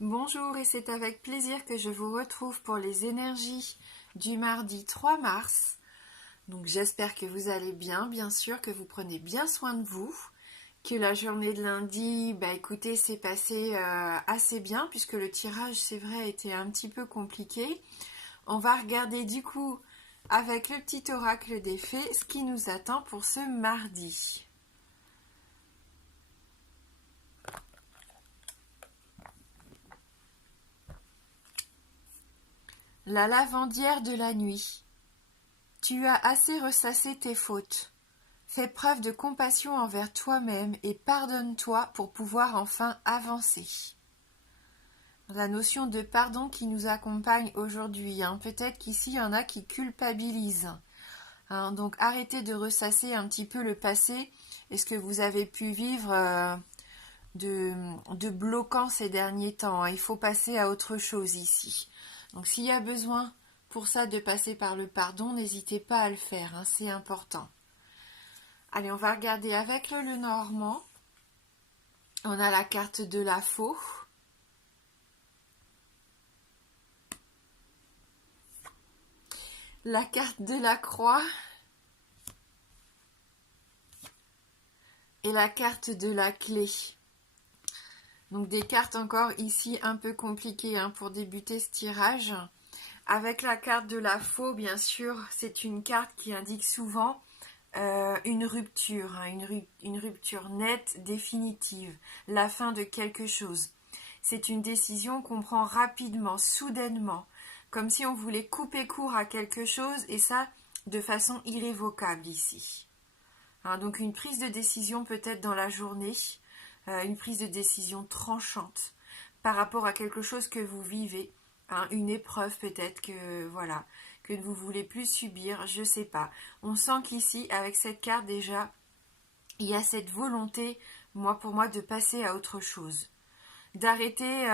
Bonjour et c'est avec plaisir que je vous retrouve pour les énergies du mardi 3 mars. Donc j'espère que vous allez bien sûr, que vous prenez bien soin de vous, que la journée de lundi, écoutez, s'est passée assez bien puisque le tirage, c'est vrai, était un petit peu compliqué. On va regarder du coup avec le petit oracle des fées ce qui nous attend pour ce mardi. La lavandière de la nuit. Tu as assez ressassé tes fautes. Fais preuve de compassion envers toi-même et pardonne-toi pour pouvoir enfin avancer. La notion de pardon qui nous accompagne aujourd'hui. Peut-être qu'ici, il y en a qui culpabilisent. Donc arrêtez de ressasser un petit peu le passé et ce que vous avez pu vivre de bloquant ces derniers temps. Il faut passer à autre chose ici. Donc s'il y a besoin pour ça de passer par le pardon, n'hésitez pas à le faire. C'est important. Allez, on va regarder avec le Lenormand. On a la carte de la faux. La carte de la croix. Et la carte de la clé. Donc des cartes encore ici un peu compliquées pour débuter ce tirage. Avec la carte de la faux, bien sûr, c'est une carte qui indique souvent une rupture, une rupture nette, définitive, la fin de quelque chose. C'est une décision qu'on prend rapidement, soudainement, comme si on voulait couper court à quelque chose et ça de façon irrévocable ici. Donc une prise de décision peut-être dans la journée, une prise de décision tranchante par rapport à quelque chose que vous vivez, une épreuve peut-être que vous ne voulez plus subir, je ne sais pas. On sent qu'ici, avec cette carte déjà, il y a cette volonté, pour moi, de passer à autre chose. D'arrêter,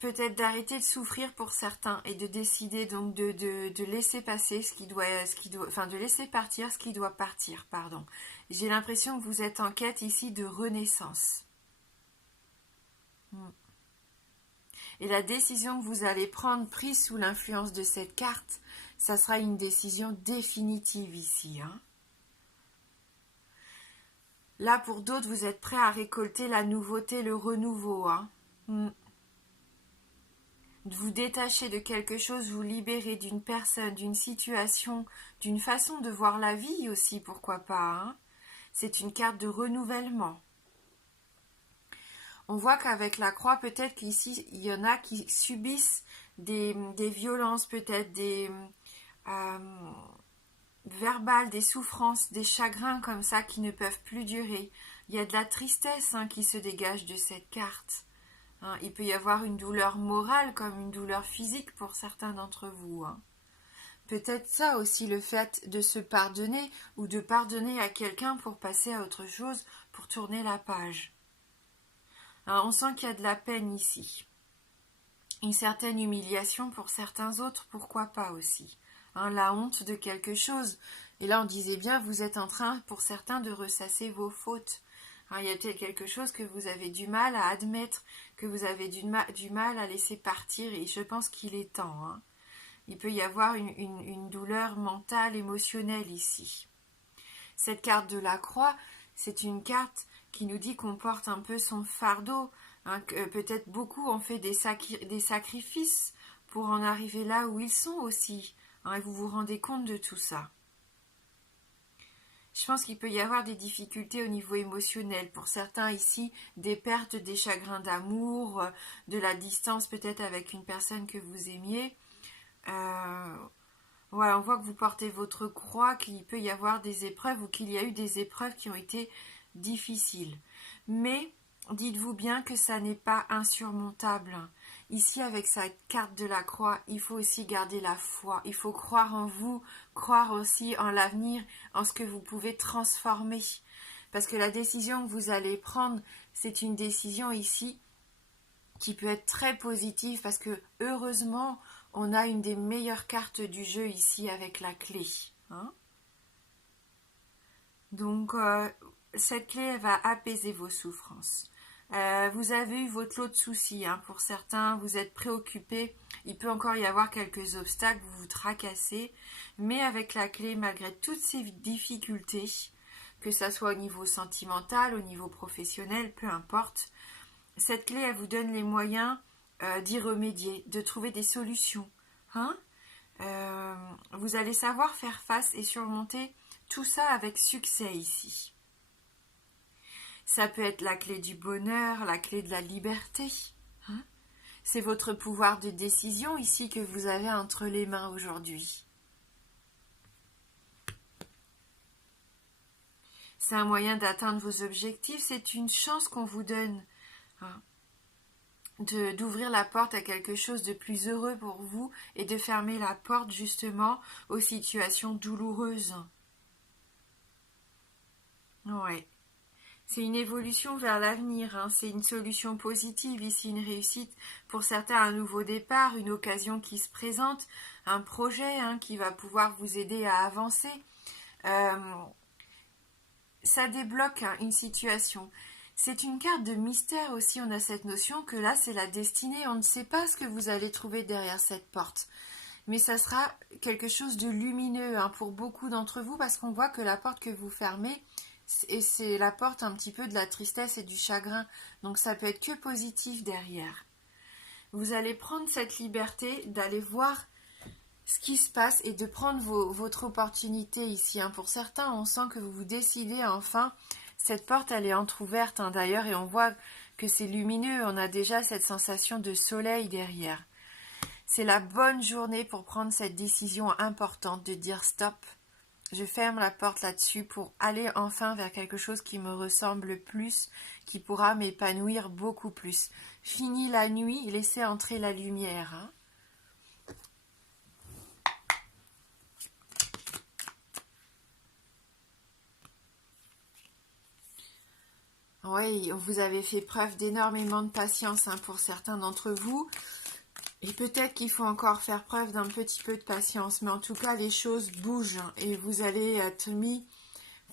peut-être d'arrêter de souffrir pour certains et de décider donc de laisser passer de laisser partir ce qui doit partir, pardon. J'ai l'impression que vous êtes en quête ici de renaissance. Et la décision que vous allez prendre, prise sous l'influence de cette carte, ça sera une décision définitive ici. Là, pour d'autres, vous êtes prêts à récolter la nouveauté, le renouveau. De vous détacher de quelque chose, vous libérer d'une personne, d'une situation, d'une façon de voir la vie aussi, pourquoi pas. C'est une carte de renouvellement. On voit qu'avec la croix, peut-être qu'ici, il y en a qui subissent des violences, peut-être des verbales, des souffrances, des chagrins comme ça qui ne peuvent plus durer. Il y a de la tristesse qui se dégage de cette carte. Il peut y avoir une douleur morale comme une douleur physique pour certains d'entre vous. Peut-être ça aussi, le fait de se pardonner ou de pardonner à quelqu'un pour passer à autre chose, pour tourner la page. On sent qu'il y a de la peine ici. Une certaine humiliation pour certains autres, pourquoi pas aussi. La honte de quelque chose. Et là, on disait bien, vous êtes en train, pour certains, de ressasser vos fautes. Il y a peut-être quelque chose que vous avez du mal à admettre, que vous avez du mal à laisser partir, et je pense qu'il est temps. Il peut y avoir une douleur mentale, émotionnelle ici. Cette carte de la croix, c'est une carte qui nous dit qu'on porte un peu son fardeau, que peut-être beaucoup ont fait des sacrifices pour en arriver là où ils sont aussi, et vous vous rendez compte de tout ça. Je pense qu'il peut y avoir des difficultés au niveau émotionnel. Pour certains ici, des pertes, des chagrins d'amour, de la distance peut-être avec une personne que vous aimiez. Voilà, on voit que vous portez votre croix, qu'il peut y avoir des épreuves ou qu'il y a eu des épreuves qui ont été difficiles. Mais dites-vous bien que ça n'est pas insurmontable. Ici, avec sa carte de la croix, il faut aussi garder la foi. Il faut croire en vous, croire aussi en l'avenir, en ce que vous pouvez transformer. Parce que la décision que vous allez prendre, c'est une décision ici qui peut être très positive parce que heureusement, on a une des meilleures cartes du jeu ici avec la clé. Donc, cette clé, elle va apaiser vos souffrances. Vous avez eu votre lot de soucis, hein. Pour certains, vous êtes préoccupés. Il peut encore y avoir quelques obstacles, vous vous tracassez. Mais avec la clé, malgré toutes ces difficultés, que ça soit au niveau sentimental, au niveau professionnel, peu importe, cette clé, elle vous donne les moyens d'y remédier, de trouver des solutions. Hein. Vous allez savoir faire face et surmonter tout ça avec succès ici. Ça peut être la clé du bonheur, la clé de la liberté. Hein. C'est votre pouvoir de décision ici que vous avez entre les mains aujourd'hui. C'est un moyen d'atteindre vos objectifs, c'est une chance qu'on vous donne. Hein. D'ouvrir la porte à quelque chose de plus heureux pour vous et de fermer la porte justement aux situations douloureuses. Ouais. C'est une évolution vers l'avenir, hein. C'est une solution positive, ici une réussite. Pour certains, un nouveau départ, une occasion qui se présente, un projet hein, qui va pouvoir vous aider à avancer. Ça débloque hein, une situation. C'est une carte de mystère aussi, on a cette notion que là c'est la destinée, on ne sait pas ce que vous allez trouver derrière cette porte. Mais ça sera quelque chose de lumineux hein, pour beaucoup d'entre vous parce qu'on voit que la porte que vous fermez, c'est la porte un petit peu de la tristesse et du chagrin. Donc ça peut être que positif derrière. Vous allez prendre cette liberté d'aller voir ce qui se passe et de prendre votre opportunité ici. Hein. Pour certains, on sent que vous vous décidez enfin. Cette porte, elle est entrouverte hein, d'ailleurs et on voit que c'est lumineux. On a déjà cette sensation de soleil derrière. C'est la bonne journée pour prendre cette décision importante de dire stop. Je ferme la porte là-dessus pour aller enfin vers quelque chose qui me ressemble plus, qui pourra m'épanouir beaucoup plus. Fini la nuit, laissez entrer la lumière. Hein. Oui, vous avez fait preuve d'énormément de patience hein, pour certains d'entre vous. Et peut-être qu'il faut encore faire preuve d'un petit peu de patience. Mais en tout cas, les choses bougent. Hein, et vous allez être mis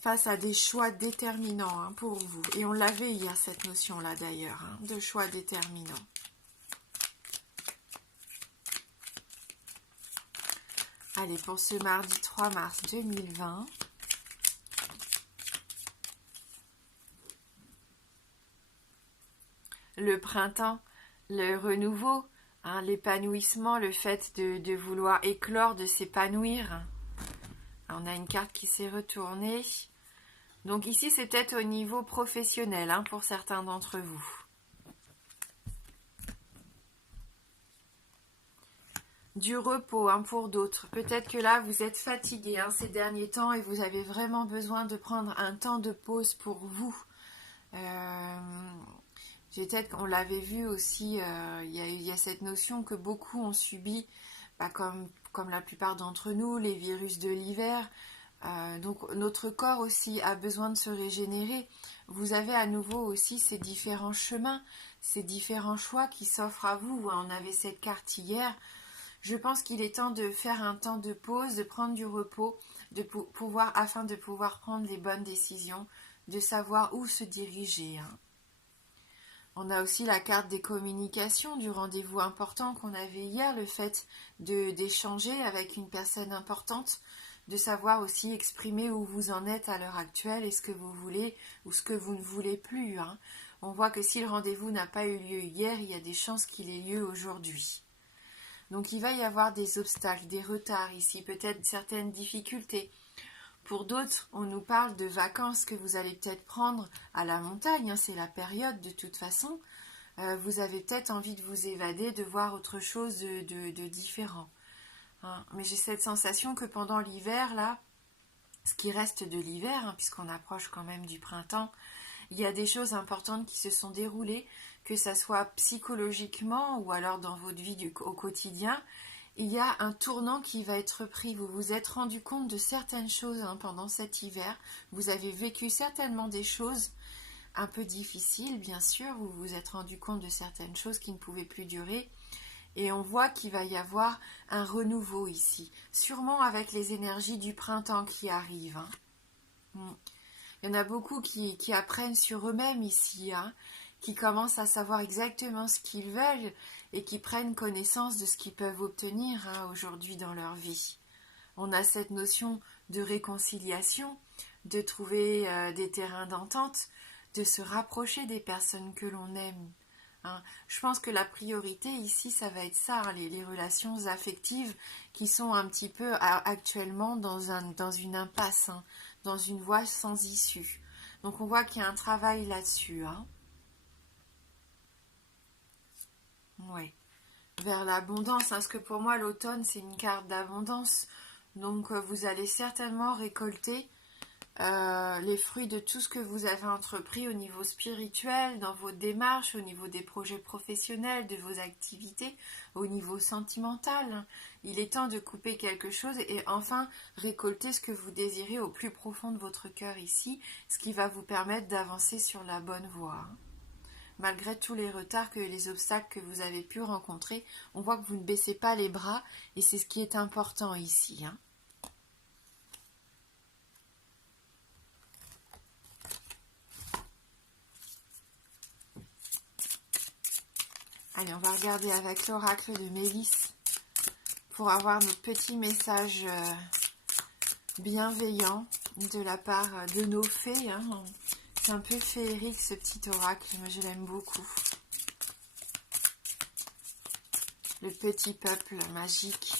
face à des choix déterminants hein, pour vous. Et on l'avait hier, cette notion-là d'ailleurs, hein, de choix déterminants. Allez, pour ce mardi 3 mars 2020... le printemps, le renouveau, hein, l'épanouissement, le fait de vouloir éclore, de s'épanouir. On a une carte qui s'est retournée. Donc ici, c'est peut-être au niveau professionnel hein, pour certains d'entre vous. Du repos hein, pour d'autres. Peut-être que là, vous êtes fatigué hein, ces derniers temps et vous avez vraiment besoin de prendre un temps de pause pour vous. Peut-être qu'on l'avait vu aussi, il y a cette notion que beaucoup ont subi, comme la plupart d'entre nous, les virus de l'hiver. Donc notre corps aussi a besoin de se régénérer. Vous avez à nouveau aussi ces différents chemins, ces différents choix qui s'offrent à vous. On avait cette carte hier. Je pense qu'il est temps de faire un temps de pause, de prendre du repos, afin de pouvoir prendre les bonnes décisions, de savoir où se diriger. Hein. On a aussi la carte des communications, du rendez-vous important qu'on avait hier, le fait d'échanger avec une personne importante, de savoir aussi exprimer où vous en êtes à l'heure actuelle et ce que vous voulez ou ce que vous ne voulez plus. Hein. On voit que si le rendez-vous n'a pas eu lieu hier, il y a des chances qu'il ait lieu aujourd'hui. Donc il va y avoir des obstacles, des retards ici, peut-être certaines difficultés. Pour d'autres, on nous parle de vacances que vous allez peut-être prendre à la montagne, hein, c'est la période de toute façon. Vous avez peut-être envie de vous évader, de voir autre chose de différent. Hein. Mais j'ai cette sensation que pendant l'hiver, là, ce qui reste de l'hiver, hein, puisqu'on approche quand même du printemps, il y a des choses importantes qui se sont déroulées, que ça soit psychologiquement ou alors dans votre vie au quotidien. Il y a un tournant qui va être pris. Vous vous êtes rendu compte de certaines choses hein, pendant cet hiver. Vous avez vécu certainement des choses un peu difficiles, bien sûr. Vous vous êtes rendu compte de certaines choses qui ne pouvaient plus durer. Et on voit qu'il va y avoir un renouveau ici. Sûrement avec les énergies du printemps qui arrivent. Hein. Il y en a beaucoup qui apprennent sur eux-mêmes ici. Hein. qui commencent à savoir exactement ce qu'ils veulent et qui prennent connaissance de ce qu'ils peuvent obtenir aujourd'hui dans leur vie. On a cette notion de réconciliation, de trouver des terrains d'entente, de se rapprocher des personnes que l'on aime. Je pense que la priorité ici, ça va être ça, les relations affectives qui sont un petit peu actuellement dans une impasse, dans une voie sans issue. Donc on voit qu'il y a un travail là-dessus. Ouais. Vers l'abondance, parce que pour moi l'automne c'est une carte d'abondance. Donc vous allez certainement récolter les fruits de tout ce que vous avez entrepris au niveau spirituel, dans vos démarches, au niveau des projets professionnels, de vos activités, au niveau sentimental. Il est temps de couper quelque chose et enfin récolter ce que vous désirez au plus profond de votre cœur ici, ce qui va vous permettre d'avancer sur la bonne voie. Malgré tous les retards et les obstacles que vous avez pu rencontrer, on voit que vous ne baissez pas les bras et c'est ce qui est important ici. Allez, on va regarder avec l'oracle de Mélisse pour avoir notre petit message bienveillant de la part de nos fées. C'est un peu féerique ce petit oracle, moi je l'aime beaucoup. Le petit peuple magique.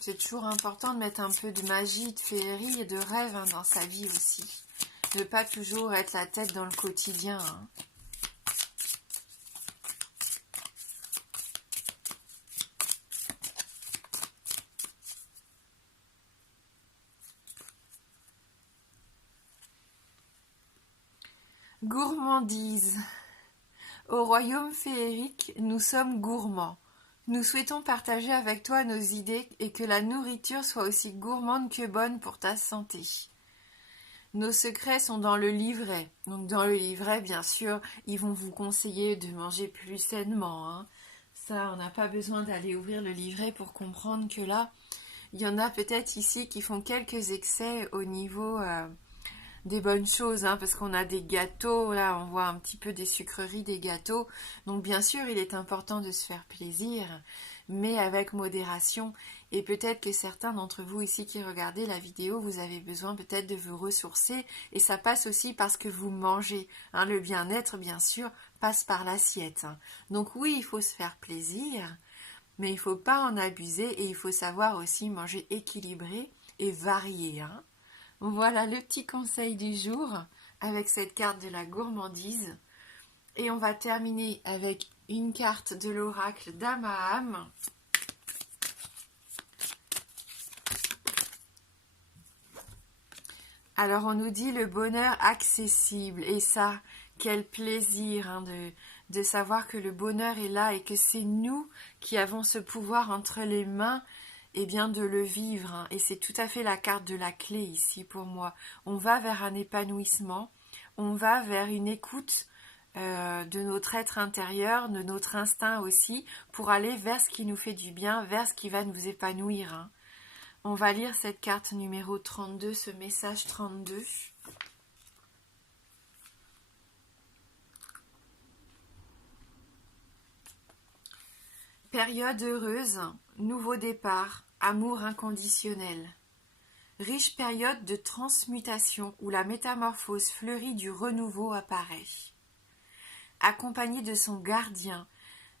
C'est toujours important de mettre un peu de magie, de féerie et de rêve dans sa vie aussi. Ne pas toujours être la tête dans le quotidien. Gourmandise. Au royaume féerique, nous sommes gourmands. Nous souhaitons partager avec toi nos idées et que la nourriture soit aussi gourmande que bonne pour ta santé. Nos secrets sont dans le livret. Donc dans le livret, bien sûr, ils vont vous conseiller de manger plus sainement. Ça, on n'a pas besoin d'aller ouvrir le livret pour comprendre que là, il y en a peut-être ici qui font quelques excès au niveau des bonnes choses, parce qu'on a des gâteaux, là on voit un petit peu des sucreries, des gâteaux. Donc bien sûr, il est important de se faire plaisir, mais avec modération. Et peut-être que certains d'entre vous ici qui regardez la vidéo, vous avez besoin peut-être de vous ressourcer. Et ça passe aussi parce que vous mangez. Le bien-être, bien sûr, passe par l'assiette. Donc oui, il faut se faire plaisir, mais il ne faut pas en abuser. Et il faut savoir aussi manger équilibré et varié. Voilà le petit conseil du jour avec cette carte de la gourmandise. Et on va terminer avec une carte de l'oracle d'âme à âme. Alors on nous dit le bonheur accessible, et ça, quel plaisir de savoir que le bonheur est là et que c'est nous qui avons ce pouvoir entre les mains, et bien de le vivre, et c'est tout à fait la carte de la clé ici pour moi. On va vers un épanouissement, on va vers une écoute de notre être intérieur, de notre instinct aussi, pour aller vers ce qui nous fait du bien, vers ce qui va nous épanouir. On va lire cette carte numéro 32, ce message 32. Période heureuse, nouveau départ, amour inconditionnel. Riche période de transmutation où la métamorphose fleurie du renouveau apparaît. Accompagnée de son gardien,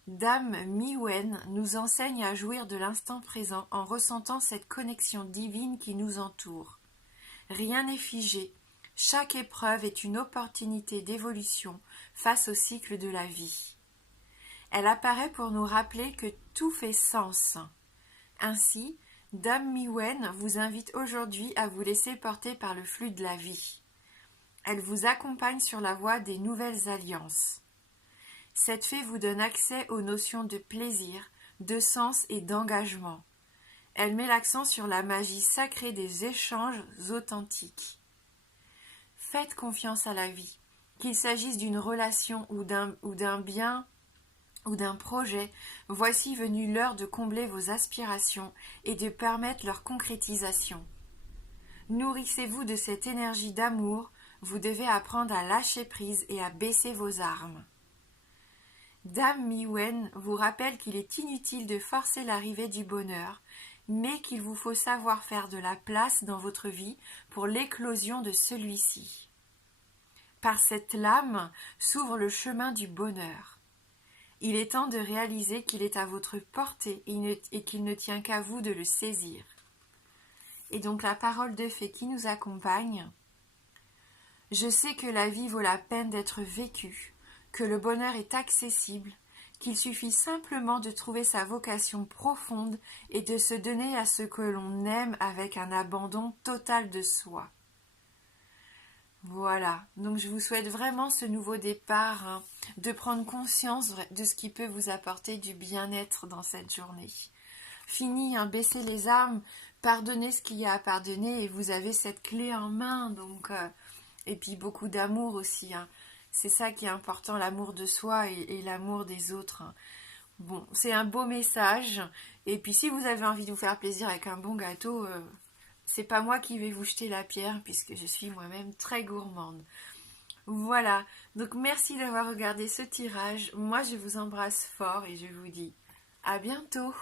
Dame Miwen nous enseigne à jouir de l'instant présent en ressentant cette connexion divine qui nous entoure. Rien n'est figé, chaque épreuve est une opportunité d'évolution face au cycle de la vie. Elle apparaît pour nous rappeler que tout fait sens. Ainsi, Dame Miwen vous invite aujourd'hui à vous laisser porter par le flux de la vie. Elle vous accompagne sur la voie des nouvelles alliances. Cette fée vous donne accès aux notions de plaisir, de sens et d'engagement. Elle met l'accent sur la magie sacrée des échanges authentiques. Faites confiance à la vie, qu'il s'agisse d'une relation ou d'un bien ou d'un projet. Voici venue l'heure de combler vos aspirations et de permettre leur concrétisation. Nourrissez-vous de cette énergie d'amour, vous devez apprendre à lâcher prise et à baisser vos armes. Dame Miwen vous rappelle qu'il est inutile de forcer l'arrivée du bonheur, mais qu'il vous faut savoir faire de la place dans votre vie pour l'éclosion de celui-ci. Par cette lame s'ouvre le chemin du bonheur. Il est temps de réaliser qu'il est à votre portée et qu'il ne tient qu'à vous de le saisir. Et donc la parole de fée qui nous accompagne. Je sais que la vie vaut la peine d'être vécue, que le bonheur est accessible, qu'il suffit simplement de trouver sa vocation profonde et de se donner à ce que l'on aime avec un abandon total de soi. Voilà, donc je vous souhaite vraiment ce nouveau départ, de prendre conscience de ce qui peut vous apporter du bien-être dans cette journée. Fini, baissez les armes, pardonnez ce qu'il y a à pardonner et vous avez cette clé en main, donc et puis beaucoup d'amour aussi. C'est ça qui est important, l'amour de soi et l'amour des autres. Bon, c'est un beau message. Et puis si vous avez envie de vous faire plaisir avec un bon gâteau, c'est pas moi qui vais vous jeter la pierre puisque je suis moi-même très gourmande. Voilà, donc merci d'avoir regardé ce tirage. Moi je vous embrasse fort et je vous dis à bientôt.